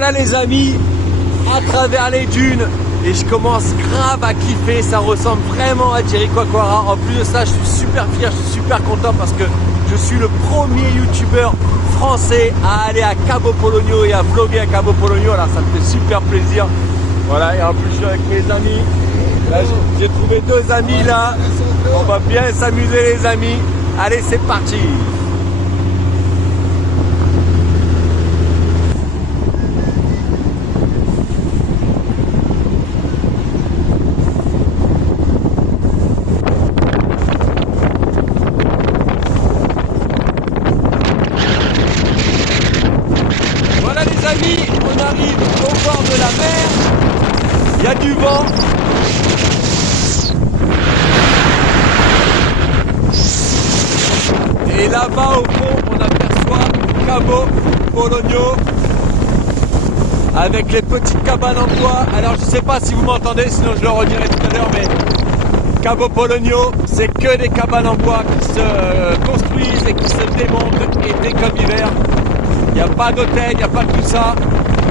voilà les amis, à travers les dunes, et je commence grave à kiffer, ça ressemble vraiment à Jericoacoara. En plus de ça, je suis super fier, je suis super content parce que je suis le premier youtubeur français à aller à Cabo Polonio et à vlogger à Cabo Polonio, alors ça me fait super plaisir. Voilà, et en plus je suis avec mes amis, là j'ai trouvé deux amis là, on va bien s'amuser les amis, allez c'est parti. On arrive au bord de la mer, il y a du vent. Et là-bas au fond, on aperçoit Cabo Polonio avec les petites cabanes en bois. Alors je ne sais pas si vous m'entendez, sinon je le redirai tout à l'heure, mais Cabo Polonio, c'est que des cabanes en bois qui se construisent et qui se démontent été comme hiver. Il n'y a pas d'hôtel, il n'y a pas de tout ça.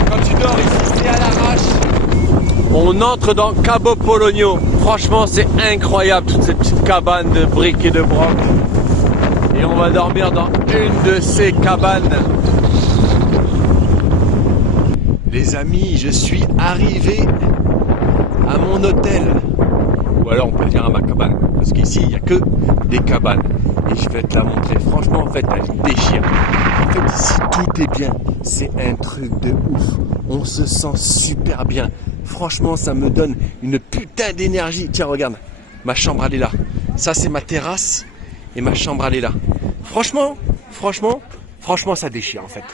Quand tu dors ici, c'est à l'arrache. On entre dans Cabo Polonio. Franchement, c'est incroyable, toutes ces petites cabanes de briques et de broc. Et on va dormir dans une de ces cabanes. Les amis, je suis arrivé à mon hôtel. Ou alors on peut dire à ma cabane. Parce qu'ici, il n'y a que des cabanes. Et je vais te la montrer. Franchement, en fait, elle déchire. En fait, ici, tout est bien. C'est un truc de ouf. On se sent super bien. Franchement, ça me donne une putain d'énergie. Tiens, regarde. Ma chambre, elle est là. Ça, c'est ma terrasse. Et ma chambre, elle est là. Franchement, ça déchire, en fait.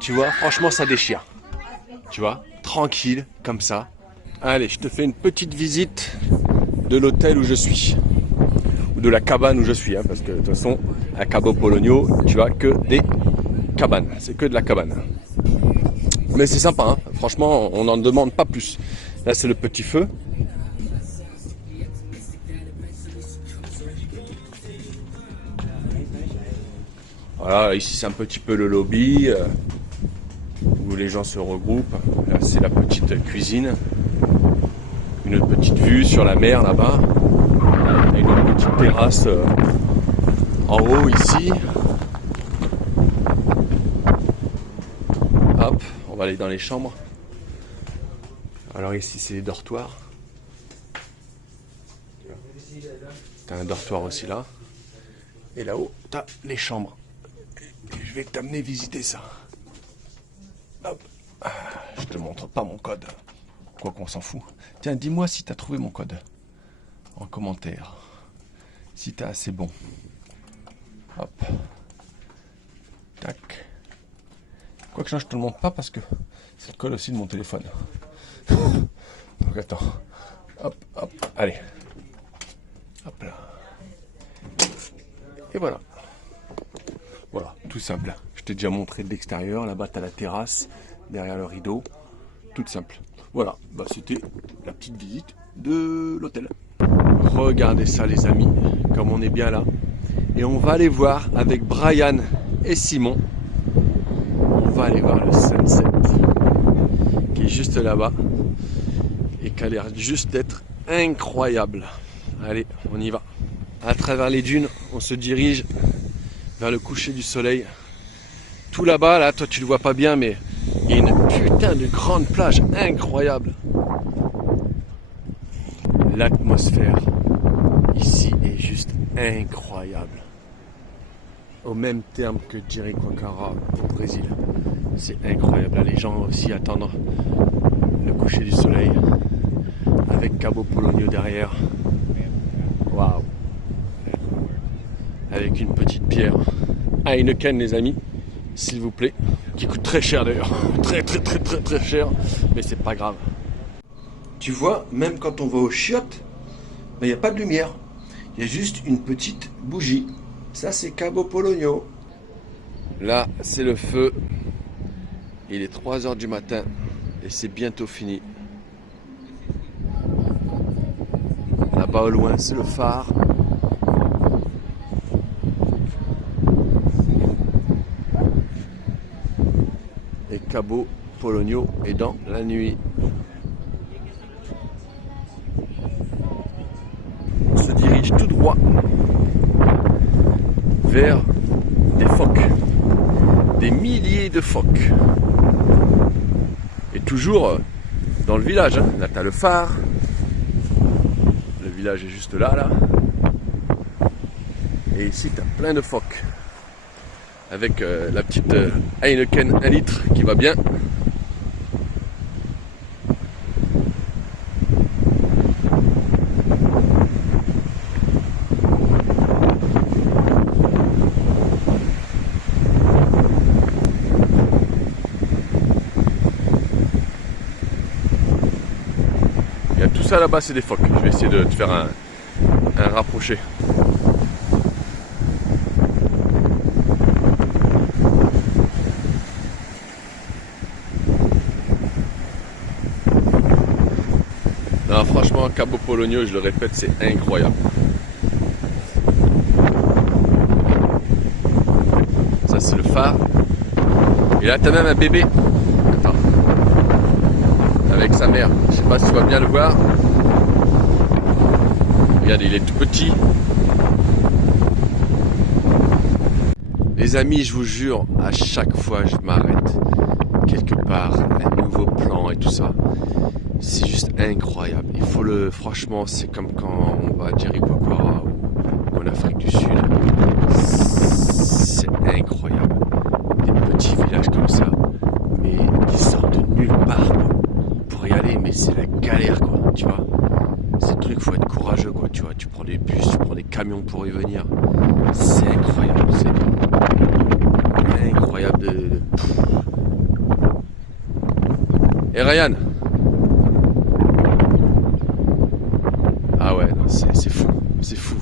Tu vois, franchement, ça déchire. Tu vois, tranquille, comme ça. Allez, je te fais une petite visite de l'hôtel où je suis. Ou de la cabane où je suis. Hein, parce que, de toute façon, à Cabo Polonio, tu as que des cabane, c'est que de la cabane. Mais c'est sympa, hein. Franchement, on n'en demande pas plus. Là, c'est le petit feu. Voilà, ici c'est un petit peu le lobby où les gens se regroupent. Là, c'est la petite cuisine. Une petite vue sur la mer là-bas. Et une petite terrasse en haut ici. Hop, on va aller dans les chambres. Alors ici c'est les dortoirs. T'as un dortoir aussi là. Et là-haut, t'as les chambres. Et je vais t'amener visiter ça. Hop. Je te montre pas mon code. Quoi qu'on s'en fout. Tiens, dis-moi si t'as trouvé mon code. En commentaire. Si t'as assez bon. Hop. Tac. Quoi que je te le montre pas parce que c'est le code aussi de mon téléphone. Donc attends. Hop, hop, allez. Hop là. Et voilà. Voilà, tout simple. Je t'ai déjà montré de l'extérieur. Là-bas, tu as la terrasse, derrière le rideau. Tout simple. Voilà, bah, c'était la petite visite de l'hôtel. Regardez ça les amis, comme on est bien là. Et on va aller voir avec Brian et Simon. On va aller voir le sunset qui est juste là-bas et qui a l'air juste d'être incroyable. Allez, on y va. À travers les dunes, on se dirige vers le coucher du soleil. Tout là-bas, là, toi tu le vois pas bien, mais il y a une putain de grande plage incroyable. L'atmosphère ici est juste incroyable. Au même terme que Jericoacoara au Brésil. C'est incroyable. Là, les gens aussi attendent le coucher du soleil avec Cabo Polonio derrière. Waouh! Avec une petite pierre Heineken, les amis, s'il vous plaît, qui coûte très cher d'ailleurs. Très cher, mais c'est pas grave. Tu vois, même quand on va aux chiottes, il n'y a pas de lumière. Il y a juste une petite bougie. Ça, c'est Cabo Polonio. Là, c'est le feu. Il est 3 h du matin et c'est bientôt fini. Là-bas au loin, c'est le phare. Et Cabo Polonio est dans la nuit. On se dirige tout droit vers des phoques. Des milliers de phoques. Et toujours dans le village. Hein. Là, tu as le phare. Le village est juste là, là. Et ici, tu as plein de phoques. Avec la petite Heineken 1 litre qui va bien. Il y a tout ça là-bas, c'est des phoques. Je vais essayer de te faire un rapproché. Non, franchement, Cabo Polonio, je le répète, c'est incroyable. Ça, c'est le phare. Et là, tu as même un bébé. Attends. Avec sa mère. Je sais pas si tu vas bien le voir. Regarde, il est tout petit. Les amis, je vous jure, à chaque fois je m'arrête quelque part, un nouveau plan et tout ça. C'est juste incroyable. Il faut franchement, c'est comme quand on va à Jericoacoara ou en Afrique du Sud. C'est incroyable. Des petits villages comme ça, mais qui sortent de nulle part, quoi. Pour y aller, mais c'est la galère, quoi. Tu vois. Ces trucs, faut être courageux, quoi. Tu vois, tu prends des bus, tu prends des camions pour y venir. C'est incroyable. C'est incroyable Et Ryan. Ah ouais, c'est fou. C'est fou.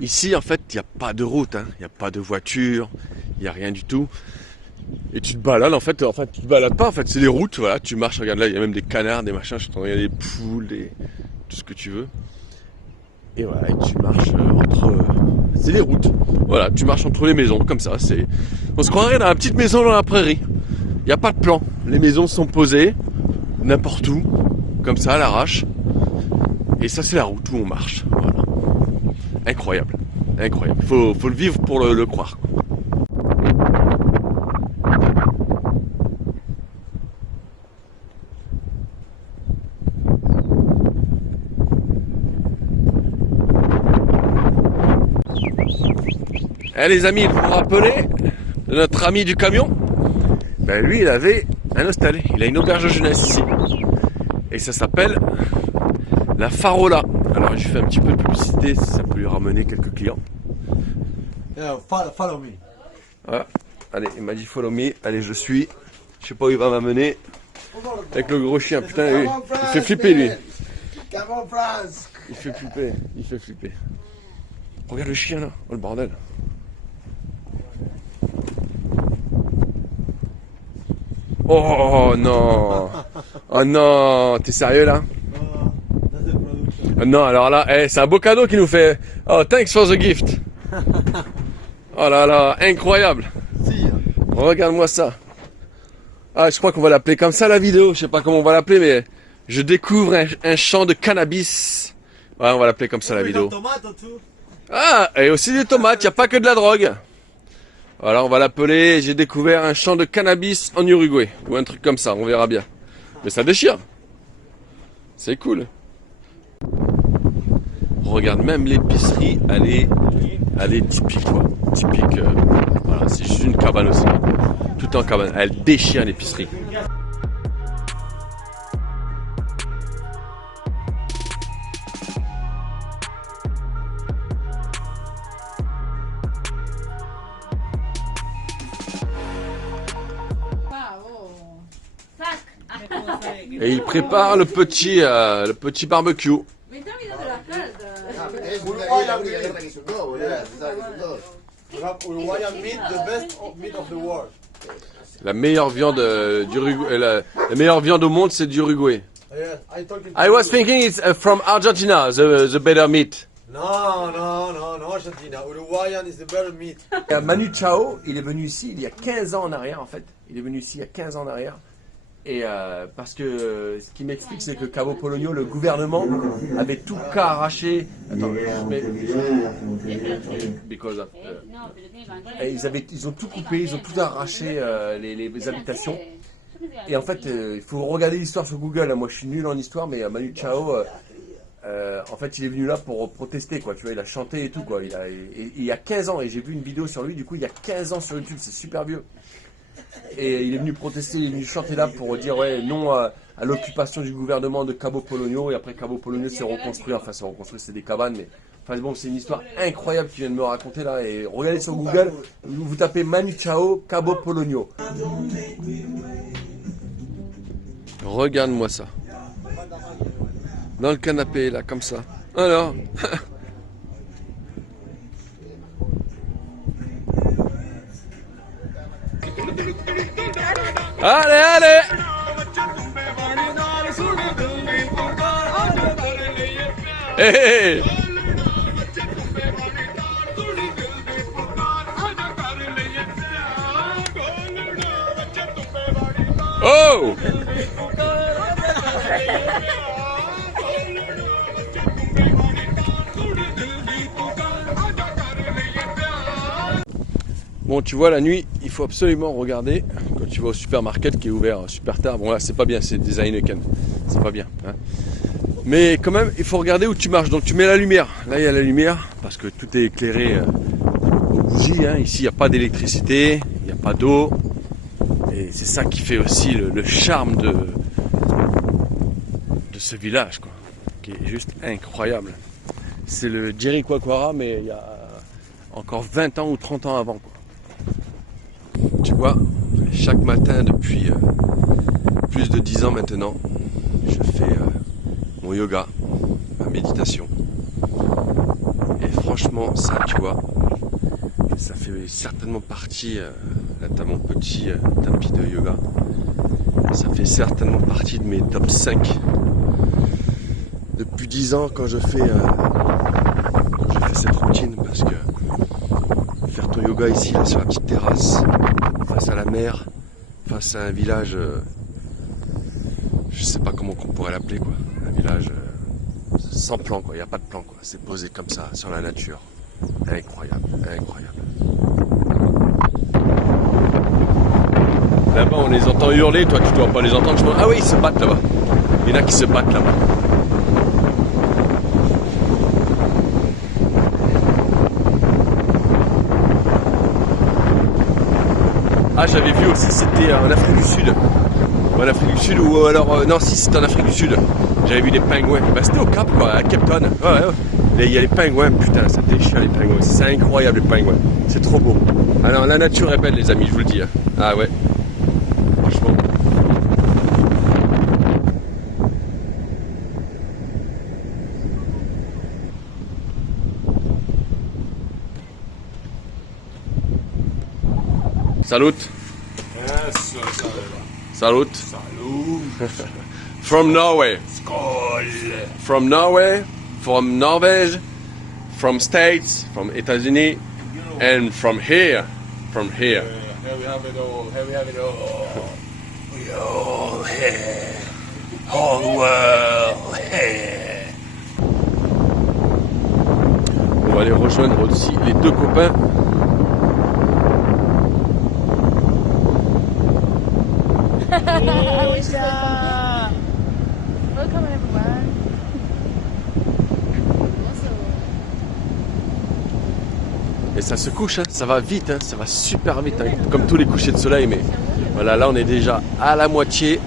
Ici, en fait, il n'y a pas de route, hein. Il n'y a pas de voiture, il n'y a rien du tout. Et tu te balades, en fait, tu te balades pas, en fait, c'est les routes, voilà, tu marches, regarde là, il y a même des canards, des machins, je t'en il y a des poules, tout ce que tu veux. Et voilà, et tu marches entre... c'est les routes, voilà, tu marches entre les maisons, comme ça, on se croirait dans la petite maison dans la prairie. Il n'y a pas de plan, les maisons sont posées, n'importe où, comme ça, à l'arrache. Et ça, c'est la route où on marche, voilà. Incroyable, incroyable, faut le vivre pour le croire, quoi. Eh les amis, vous vous rappelez de notre ami du camion? Ben lui, il avait un hostel, il a une auberge de jeunesse ici. Et ça s'appelle la Farola. Alors je fais un petit peu de publicité si ça peut lui ramener quelques clients. Follow me. Voilà. Allez, il m'a dit follow me. Allez, je suis. Je sais pas où il va m'amener. Avec le gros chien, putain, lui. Il fait flipper lui. Il fait flipper, il fait flipper. Regarde le chien là, oh le bordel. Oh non. Oh non, t'es sérieux là? Non, alors là, c'est un beau cadeau qu'il nous fait. Oh, thanks for the gift. Oh là là, incroyable. Regarde-moi ça. Ah, je crois qu'on va l'appeler comme ça la vidéo. Je sais pas comment on va l'appeler, mais je découvre un champ de cannabis. Ouais, on va l'appeler comme ça la vidéo. Ah, et aussi des tomates, il n'y a pas que de la drogue. Voilà, on va l'appeler, j'ai découvert un champ de cannabis en Uruguay. Ou un truc comme ça, on verra bien. Mais ça déchire. C'est cool. Regarde, même l'épicerie, elle est typique, quoi. Typique, voilà, c'est juste une cabane aussi. Tout en cabane, elle déchire l'épicerie. Et il prépare le petit barbecue. La meilleure viande la meilleure viande au monde, c'est du Uruguay. I was thinking it's from Argentina, the better meat. No, no, no, no, Argentina. Uruguayan is the better meat. Manu Chao, il est venu ici il y a 15 ans en arrière en fait. Il est venu ici il y a 15 ans en arrière. Et parce que ce qui m'explique, c'est que Cabo Polonio, le gouvernement avait tout cas arraché. Attends, mais. Because of, et ils ont tout coupé, ils ont tout arraché les habitations. Et en fait, il faut regarder l'histoire sur Google. Moi, je suis nul en histoire, mais Manu Chao, en fait, il est venu là pour protester, quoi. Tu vois, il a chanté et tout, quoi. Il y a 15 ans, et j'ai vu une vidéo sur lui, du coup, il y a 15 ans sur YouTube, c'est super vieux. Et il est venu protester, il est venu chanter là pour dire ouais, non à l'occupation du gouvernement de Cabo Polonio. Et après, Cabo Polonio s'est reconstruit, enfin, c'est reconstruit, c'est des cabanes, mais. Enfin bon, c'est une histoire incroyable qu'il vient de me raconter là. Et regardez sur Google, vous tapez Manu Chao, Cabo Polonio. Regarde-moi ça. Dans le canapé, là, comme ça. Alors. Allez, allez! Hey! Oh! Bon, tu vois, la nuit, il faut absolument regarder quand tu vas au supermarket qui est ouvert super tard. Bon, là, c'est pas bien, c'est des Heineken. C'est pas bien. Hein. Mais quand même, il faut regarder où tu marches. Donc, tu mets la lumière. Là, il y a la lumière parce que tout est éclairé aux bougies. Hein. Ici, il n'y a pas d'électricité, il n'y a pas d'eau. Et c'est ça qui fait aussi le charme de ce village, quoi, qui est juste incroyable. C'est le Jericoacoara, mais il y a encore 20 ans ou 30 ans avant, quoi. Tu vois, chaque matin depuis plus de 10 ans maintenant, je fais mon yoga, ma méditation. Et franchement, ça, tu vois, ça fait certainement partie, là tu as mon petit tapis de yoga, ça fait certainement partie de mes top 5. Depuis 10 ans quand je fais cette routine, parce que faire ton yoga ici, là, sur la petite terrasse, face à la mer, face à un village, je sais pas comment on pourrait l'appeler, quoi, un village sans plan, quoi, il n'y a pas de plan, quoi, c'est posé comme ça, sur la nature, incroyable, incroyable. Là-bas on les entend hurler, toi tu dois pas les entendre, je pense, ah oui ils se battent là-bas, il y en a qui se battent là-bas. Ah, j'avais vu aussi, c'était en Afrique du Sud. En Afrique du Sud, ou alors... non, si, c'était en Afrique du Sud. J'avais vu des pingouins. Bah, c'était au Cap, quoi, à Cape Town. Ouais. Il y a les pingouins, putain, ça déchire les pingouins. C'est incroyable, les pingouins. C'est trop beau. Alors, la nature est belle, les amis, je vous le dis. Hein. Ah ouais. Franchement. Salut. Yes, Salut. Salut. From Norway. Skål. From Norway, from Norvège, from States, from États-Unis, and from here. From here. Here we have it all. Here we have it all. We all here. Whole world here. On va aller rejoindre aussi les deux copains. Welcome everyone. Et ça se couche, hein, ça va vite, hein, ça va super vite, hein, comme tous les couchers de soleil. Mais voilà, là on est déjà à la moitié.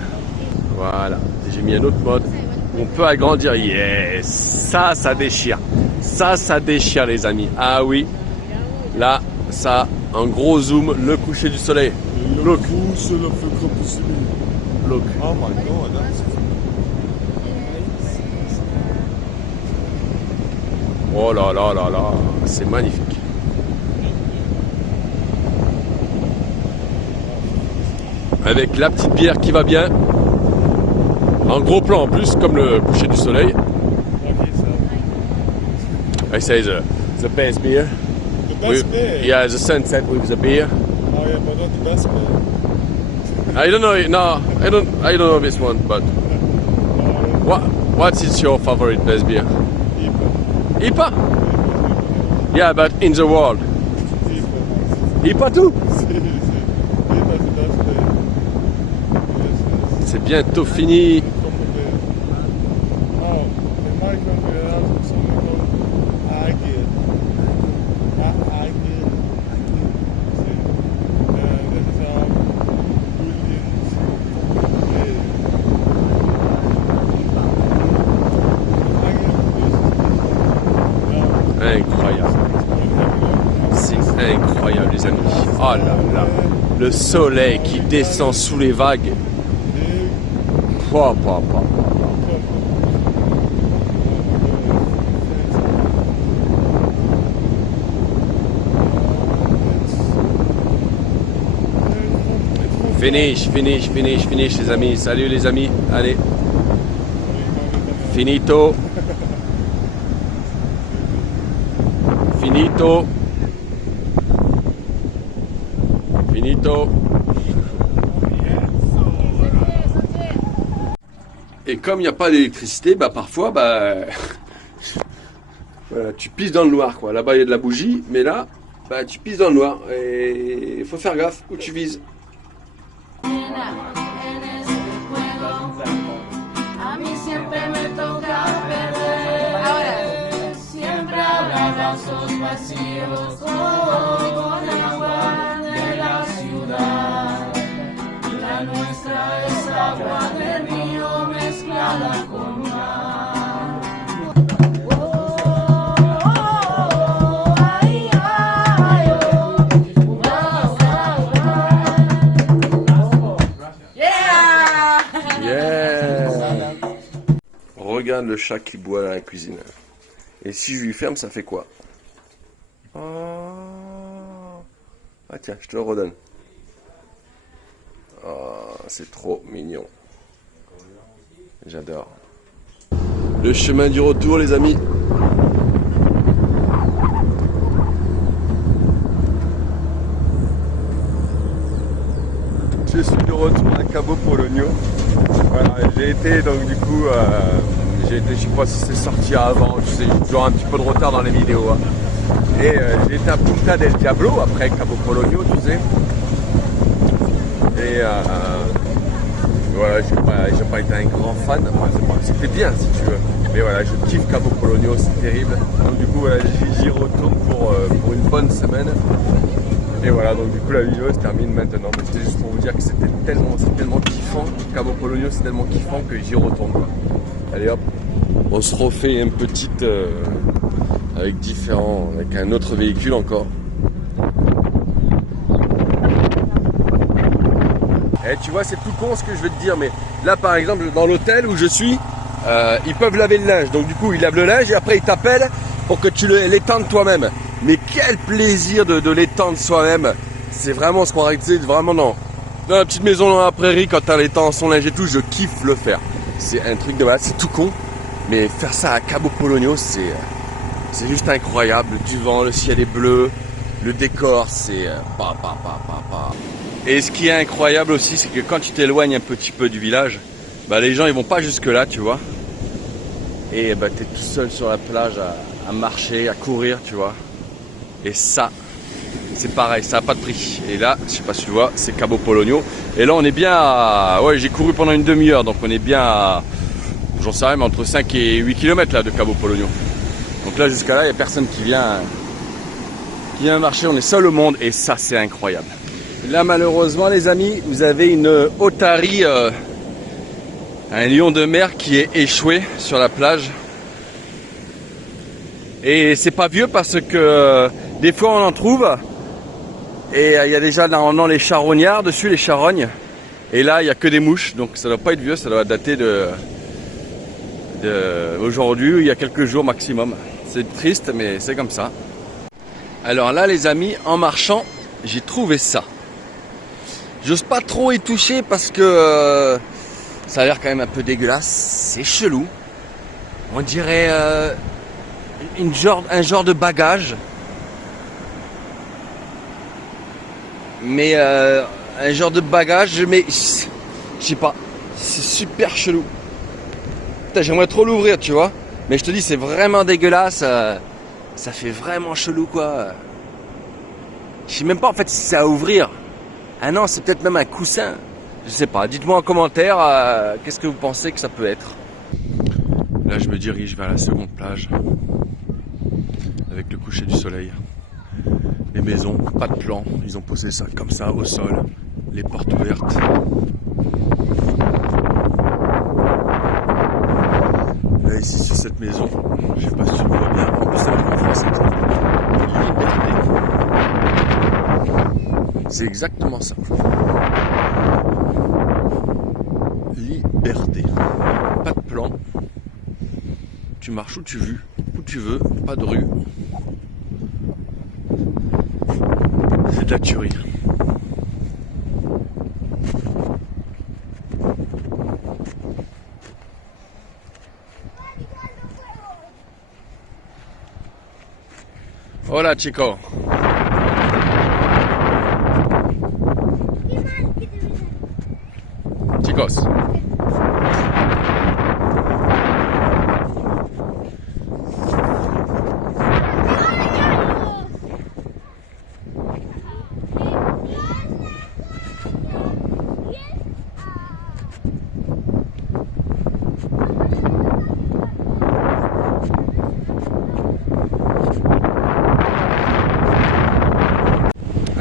Voilà, j'ai mis un autre mode. On peut agrandir. Yes, ça déchire. Ça déchire, les amis. Ah oui, là, ça, en gros zoom, le coucher du soleil. Look. Look. Oh my god, that's... Oh là là là là, c'est magnifique. Avec la petite bière qui va bien. En gros plan en plus, comme le coucher du soleil. I say the best beer. The best beer? Yeah, the sunset with the beer. Oh yeah, but not the best beer. I don't know. No, I don't know this one. But what is your favorite best beer? IPA. IPA? Yeah, but in the world. IPA. IPA too? IPA is the best beer. Yes. C'est bientôt fini. Oh, in my country there are something called Agir. Agir. That is our brilliant beer. Incroyable. C'est incroyable les amis. Oh là là. Le soleil qui descend sous les vagues. Pouah, pouah, pouah. Finish les amis. Salut les amis. Allez. Finito. Finito. Finito. Et comme il n'y a pas d'électricité, bah parfois bah voilà, tu pisses dans le noir quoi. Là-bas il y a de la bougie, mais là bah tu pisses dans le noir et il faut faire gaffe où tu vises. Regarde le chat qui boit dans la cuisine. Et si je lui ferme, ça fait quoi? Oh. Ah tiens, je te le redonne. Oh, c'est trop mignon. J'adore. Le chemin du retour, les amis. Je suis de retour à Cabo Polonio. Voilà, j'ai été donc du coup, je sais pas si c'est sorti avant, je sais, toujours un petit peu de retard dans les vidéos. Hein. Et j'ai été à Punta del Diablo après Cabo Polonio, tu sais. Et voilà, j'ai pas été un grand fan, enfin, c'était bien si tu veux. Mais voilà, je kiffe Cabo Polonio, c'est terrible. Donc du coup, voilà, j'y retourne pour une bonne semaine. Et voilà, donc du coup la vidéo se termine maintenant. Mais c'était juste pour vous dire que c'est tellement kiffant. Cabo Polonio, c'est tellement kiffant que j'y retourne quoi. Allez hop, on se refait une petite avec un autre véhicule encore. Et tu vois, c'est tout con ce que je veux te dire, mais là par exemple dans l'hôtel où je suis, ils peuvent laver le linge. Donc du coup ils lavent le linge et après ils t'appellent pour que tu l'étendes toi-même. Mais quel plaisir de l'étendre soi-même. C'est vraiment ce qu'on a dit, vraiment dans la petite maison dans la prairie quand t'as l'étend son linge et tout, je kiffe le faire. C'est un truc de voilà, c'est tout con. Mais faire ça à Cabo Polonio, c'est juste incroyable. Du vent, le ciel est bleu, le décor, c'est Et ce qui est incroyable aussi, c'est que quand tu t'éloignes un petit peu du village, bah les gens ils vont pas jusque là, tu vois. Et bah t'es tout seul sur la plage à marcher, à courir, tu vois. Et ça, c'est pareil, ça n'a pas de prix. Et là, je sais pas si tu vois, c'est Cabo Polonio. Et là, on est bien à... Ouais, j'ai couru pendant une demi-heure, donc on est bien à... J'en sais rien, mais entre 5 et 8 km là de Cabo Polonio. Donc là, jusqu'à là, il n'y a personne qui vient marcher. On est seul au monde et ça, c'est incroyable. Là, malheureusement, les amis, vous avez une otarie, un lion de mer qui est échoué sur la plage. Et c'est pas vieux parce que des fois on en trouve et il y a déjà normalement les charognards dessus, les charognes. Et là il n'y a que des mouches, donc ça doit pas être vieux, ça doit dater de aujourd'hui, il y a quelques jours maximum. C'est triste mais c'est comme ça. Alors là les amis, en marchant, j'ai trouvé ça. J'ose pas trop y toucher parce que ça a l'air quand même un peu dégueulasse, c'est chelou. On dirait un genre de bagage. Mais un genre de bagage, mais je sais pas, c'est super chelou. Putain, j'aimerais trop l'ouvrir, tu vois. Mais je te dis, c'est vraiment dégueulasse. Ça fait vraiment chelou, quoi. Je sais même pas en fait si c'est à ouvrir. Ah non, c'est peut-être même un coussin. Je sais pas. Dites-moi en commentaire qu'est-ce que vous pensez que ça peut être. Là, je me dirige vers la seconde plage avec le coucher du soleil. Les maisons, pas de plan, ils ont posé ça comme ça au sol, les portes ouvertes. Là ici sur cette maison, je sais pas si tu le vois bien, en plus c'est en français, Liberté. C'est exactement ça. Liberté. Pas de plan. Tu marches où tu veux, pas de rue. C'est de la tuerie. Hola, chico. Chicos.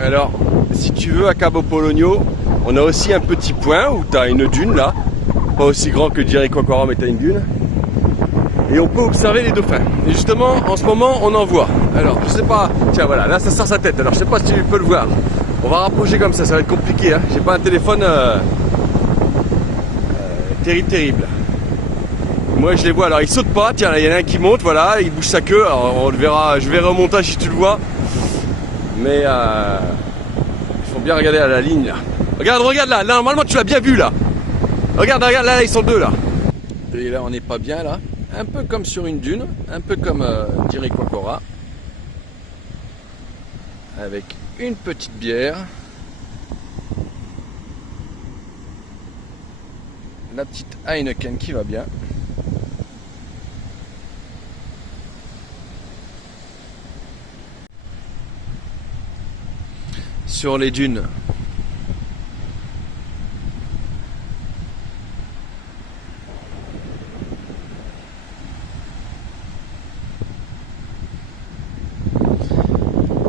Alors, si tu veux, à Cabo Polonio, on a aussi un petit point où tu as une dune là, pas aussi grand que Jericoacoara, mais tu as une dune. Et on peut observer les dauphins. Et justement, en ce moment, on en voit. Alors, je sais pas, tiens voilà, là ça sort sa tête, alors je sais pas si tu peux le voir. On va rapprocher comme ça va être compliqué, hein. J'ai pas un téléphone terrible. Moi je les vois, alors ils sautent pas, tiens là il y en a un qui monte, voilà, il bouge sa queue, alors on le verra, je verrai au montage si tu le vois. Mais il faut bien regarder à la ligne là. Regarde là, normalement tu l'as bien vu là. Regarde là, ils sont deux là. Et là on n'est pas bien là. Un peu comme sur une dune, un peu comme Jericoacoara. Avec une petite bière. La petite Heineken qui va bien. Sur les dunes.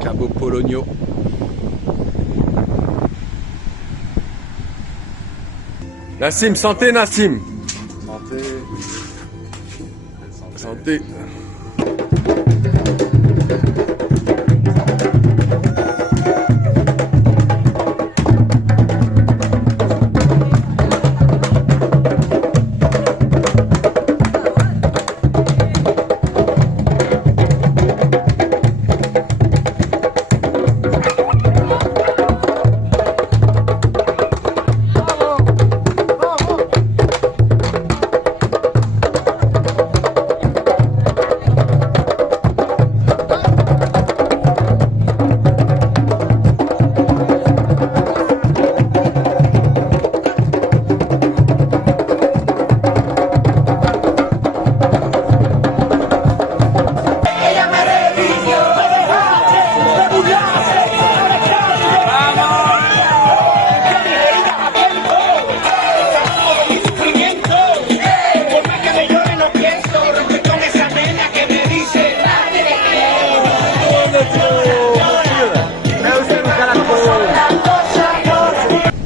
Cabo Polonio. Nassim, santé Nassim. Santé. Santé.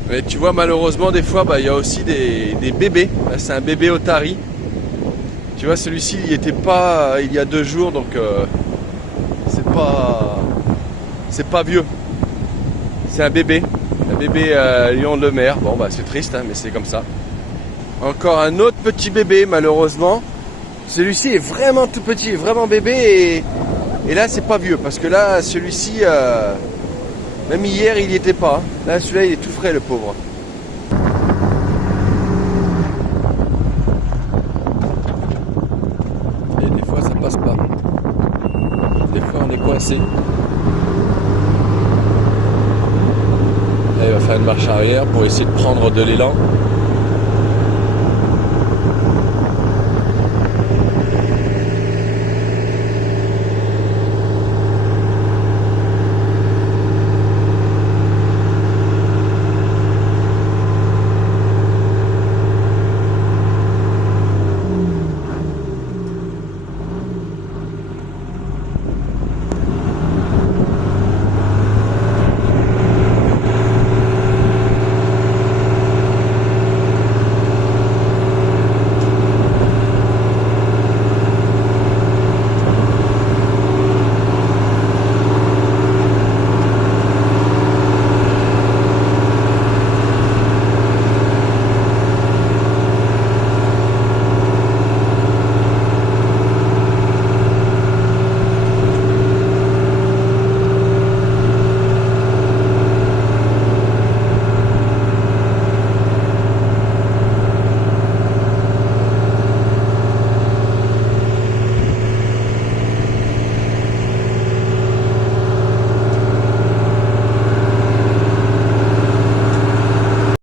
Mais tu vois, malheureusement, des fois, il y a aussi des bébés. Là, c'est un bébé otari. Tu vois, celui-ci, il était pas il y a 2 jours, donc c'est pas vieux. C'est un bébé lion de mer. Bon, bah, c'est triste, hein, mais c'est comme ça. Encore un autre petit bébé, malheureusement. Celui-ci est vraiment tout petit, vraiment bébé, et là, c'est pas vieux, parce que là, celui-ci. Même hier, il n'y était pas. Là, celui-là, il est tout frais, le pauvre. Et des fois, ça passe pas. coincé. Là, il va faire une marche arrière pour essayer de prendre de l'élan.